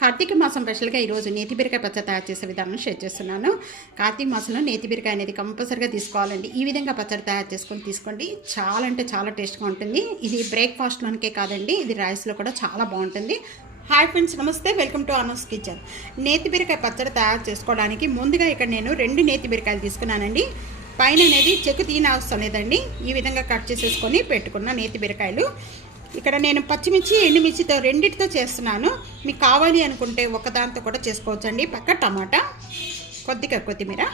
కార్తీక మాసం స్పెషల్గా ఈరోజు నేతి బీరకాయ పచ్చడి తయారు చేసే విధానం షేర్ చేస్తున్నాను. కార్తీక మాసంలో నేతి బీరకాయ అనేది కంపల్సరీగా తీసుకోవాలండి. ఈ విధంగా పచ్చడి తయారు చేసుకొని తీసుకోండి. చాలా అంటే చాలా టేస్ట్గా ఉంటుంది. ఇది బ్రేక్ఫాస్ట్లోనికే కాదండి, ఇది రైస్లో కూడా చాలా బాగుంటుంది. హాయ్ ఫ్రెండ్స్, నమస్తే, వెల్కమ్ టు అనూస్ కిచెన్. నేతి బీరకాయ పచ్చడి తయారు చేసుకోవడానికి ముందుగా ఇక్కడ నేను 2 నేతి బీరకాయలు తీసుకున్నానండి. పైన అనేది చెక్కు తీయనవసరం లేదండి. ఈ విధంగా కట్ చేసేసుకొని పెట్టుకున్న నేతి బీరకాయలు. ఇక్కడ నేను పచ్చిమిర్చి ఎండుమిర్చితో రెండింటితో చేస్తున్నాను. మీకు కావాలి అనుకుంటే ఒకదాంతో కూడా చేసుకోవచ్చండి. పక్క టమాటా, కొద్దిగా కొత్తిమీర,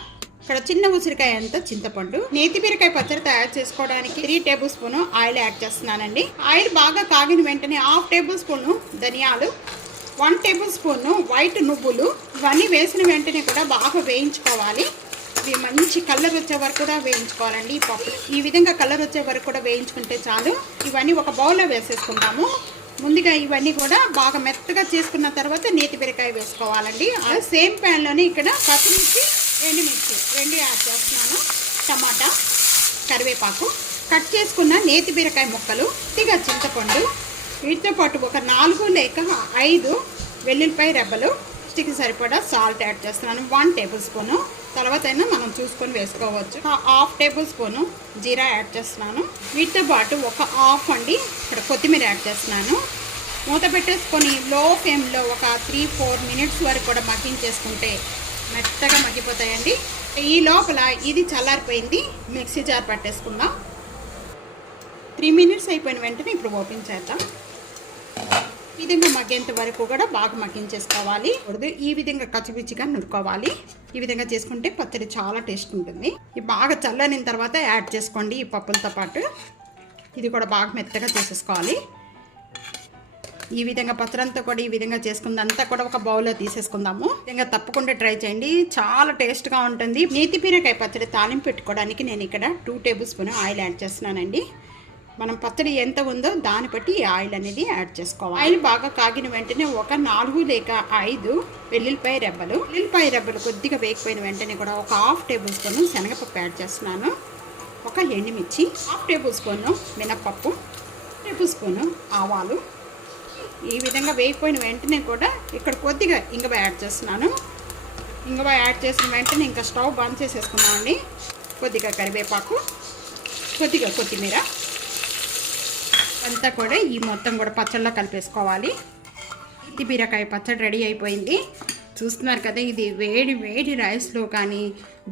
ఇక్కడ చిన్న ఉసిరికాయ అంతా చింతపండు. నేతి బీరకాయ పచ్చడి తయారు చేసుకోవడానికి 3 టేబుల్ స్పూన్ ఆయిల్ యాడ్ చేస్తున్నానండి. ఆయిల్ బాగా కాగిన వెంటనే 1/2 టేబుల్ స్పూన్ ధనియాలు, 1 టేబుల్ స్పూన్ వైట్ నువ్వులు, ఇవన్నీ వేసిన వెంటనే కూడా బాగా వేయించుకోవాలి. ఇవి మంచి కలర్ వచ్చే వరకు కూడా వేయించుకోవాలండి. ఈ పప్పు ఈ విధంగా కలర్ వచ్చే వరకు కూడా వేయించుకుంటే చాలు. ఇవన్నీ ఒక బౌల్లో వేసేసుకుంటాము. ముందుగా ఇవన్నీ కూడా బాగా మెత్తగా చేసుకున్న తర్వాత నేతి బీరకాయ వేసుకోవాలండి. సేమ్ ప్యాన్లోనే ఇక్కడ పచ్చిమిర్చి ఎండుమిర్చి 2 యాడ్ చేస్తున్నాను. టమాటా, కరివేపాకు, కట్ చేసుకున్న నేతి బీరకాయ ముక్కలు, కొద్దిగా చింతపండు, వీటితో పాటు ఒక 4 లేక 5 వెల్లుల్లిపాయ రెబ్బలు, కి సరిపడా సాల్ట్ యాడ్ చేస్తున్నాను. 1 టేబుల్ స్పూను. తర్వాత అయినా మనం చూసుకొని వేసుకోవచ్చు. 1/2 టేబుల్ స్పూను జీరా యాడ్ చేస్తున్నాను. వీటితో పాటు ఒక హాఫ్ అండి ఇక్కడ కొత్తిమీర యాడ్ చేస్తున్నాను. మూత పెట్టేసుకొని లో ఫ్లేమ్లో ఒక 3-4 మినిట్స్ వరకు కూడా మగ్గించేసుకుంటే మెత్తగా మగ్గిపోతాయండి. ఈ లోపల ఇది చల్లారిపోయింది, మిక్సీ జార్ పట్టేసుకుందాం. 3 మినిట్స్ అయిపోయిన వెంటనే ఇప్పుడు ఓపెన్ చేద్దాం. ఈ విధంగా మగ్గేంత వరకు కూడా బాగా మగ్గించేసుకోవాలి. ఈ విధంగా కచ్చిపిచ్చిగా నురుకోవాలి. ఈ విధంగా చేసుకుంటే పచ్చడి చాలా టేస్ట్ ఉంటుంది. ఇది బాగా చల్లనిన తర్వాత యాడ్ చేసుకోండి ఈ పప్పులతో పాటు. ఇది కూడా బాగా మెత్తగా చేసేసుకోవాలి. ఈ విధంగా పచ్చడంతా కూడా ఈ విధంగా చేసుకుందంతా కూడా ఒక బౌల్లో తీసేసుకుందాము. ఈ విధంగా తప్పకుండా ట్రై చేయండి, చాలా టేస్ట్గా ఉంటుంది. నేతి బీరకాయ పచ్చడి తాలింపు పెట్టుకోవడానికి నేను ఇక్కడ 2 టేబుల్ స్పూన్ ఆయిల్ యాడ్ చేస్తున్నానండి. మనం పచ్చడి ఎంత ఉందో దాన్ని బట్టి ఈ ఆయిల్ అనేది యాడ్ చేసుకోవాలి. ఆయిల్ బాగా కాగిన వెంటనే ఒక 4 లేక 5 వెల్లుల్లిపాయ రెబ్బలు కొద్దిగా వేగిపోయిన వెంటనే కూడా ఒక 1/2 టేబుల్ స్పూన్ శనగపప్పు యాడ్ చేస్తున్నాను. ఒక ఎండుమిర్చి, 1/2 టేబుల్ స్పూన్ మినప్పప్పు, 1 టేబుల్ స్పూన్ ఆవాలు. ఈ విధంగా వేగిపోయిన వెంటనే కూడా ఇక్కడ కొద్దిగా ఇంగువ యాడ్ చేస్తున్నాను. ఇంగువ యాడ్ చేసిన వెంటనే ఇంకా స్టవ్ బంద్ చేసేసుకున్నామండి. కొద్దిగా కరివేపాకు, కొద్దిగా కొత్తిమీర అంతా కూడా ఈ మొత్తం కూడా పచ్చళ్ళలో కలిపేసుకోవాలి. నేతి బీరకాయ పచ్చడి రెడీ అయిపోయింది. చూస్తున్నారు కదా, ఇది వేడి వేడి రైస్లో కానీ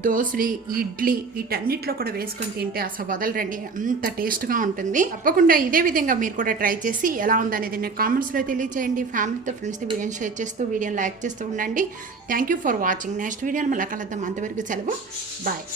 దోశలు, ఇడ్లీ వీటన్నిటిలో కూడా వేసుకొని తింటే అసలు వదలరండి, అంత టేస్ట్గా ఉంటుంది. తప్పకుండా ఇదే విధంగా మీరు కూడా ట్రై చేసి ఎలా ఉందనేది నేను కామెంట్స్లో తెలియచేయండి. ఫ్యామిలీతో, ఫ్రెండ్స్తో వీడియోని షేర్ చేస్తూ వీడియోని లైక్ చేస్తూ ఉండండి. Thank you for watching. Next వీడియోని మళ్ళీ కలుద్దాం. అంతవరకు సెలవు, బాయ్.